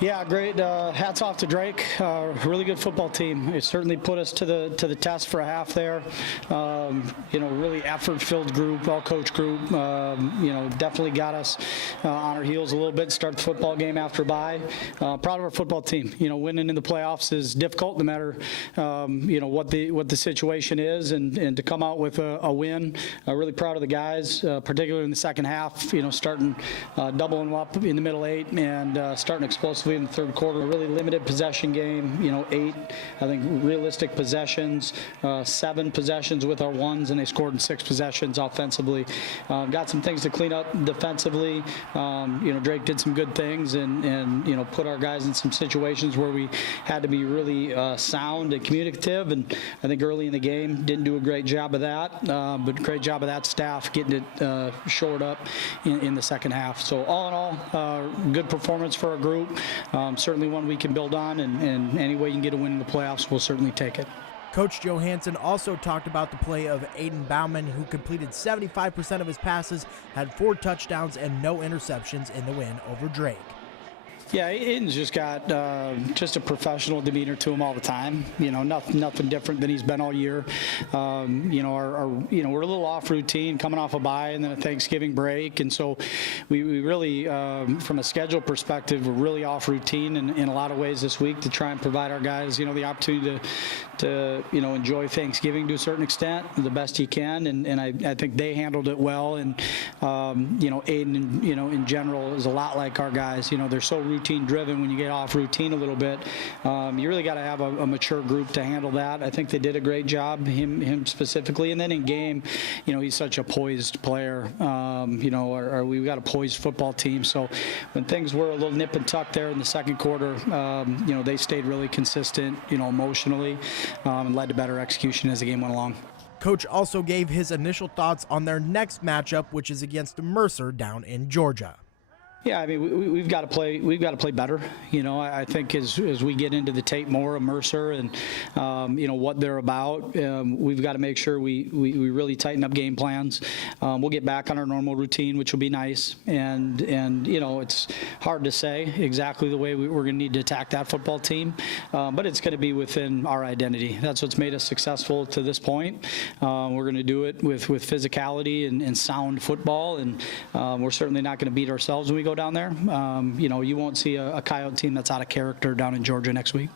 Yeah, great. Hats off to Drake. Really good football team. It certainly put us to the test for a half there. Really effort-filled group, well-coached group. Definitely got us on our heels a little bit. Start the football game after bye. Proud of our football team. Winning in the playoffs is difficult, no matter what the situation is, and to come out with a win. Really proud of the guys, particularly in the second half. Starting doubling them up in the middle eight and starting explosively in the third quarter. A really limited possession game, 8, I think, realistic possessions, 7 possessions with our ones, and they scored in 6 possessions offensively. Got some things to clean up defensively. Drake did some good things and put our guys in some situations where we had to be really sound and communicative, and I think early in the game didn't do a great job of that, but great job of that staff getting it shored up in the second half. So all in all, good performance for our group. Certainly one we can build on, and any way you can get a win in the playoffs, we'll certainly take it. Coach Johansson also talked about the play of Aiden Bauman, who completed 75% of his passes, had 4 touchdowns and no interceptions in the win over Drake. Yeah, Aiden's just got just a professional demeanor to him all the time. Nothing different than he's been all year. We're a little off routine, coming off a bye and then a Thanksgiving break, and so we really, from a schedule perspective, we're really off routine in a lot of ways this week to try and provide our guys, the opportunity to enjoy Thanksgiving to a certain extent, the best he can, and I think they handled it well. And Aiden, in general, is a lot like our guys. They're so routine driven. When you get off routine a little bit, you really got to have a mature group to handle that. I think they did a great job, him specifically. And then in game, he's such a poised player. We've got a poised football team. So when things were a little nip and tuck there in the second quarter, they stayed really consistent, emotionally, and led to better execution as the game went along. Coach also gave his initial thoughts on their next matchup, which is against Mercer down in Georgia. Yeah, I mean, we've got to play. We've got to play better. I think as we get into the tape more of Mercer and what they're about, we've got to make sure we really tighten up game plans. We'll get back on our normal routine, which will be nice. And it's hard to say exactly the way we're going to need to attack that football team, but it's going to be within our identity. That's what's made us successful to this point. We're going to do it with physicality and sound football, and we're certainly not going to beat ourselves when we go down there. You won't see a Coyote team that's out of character down in Georgia next week.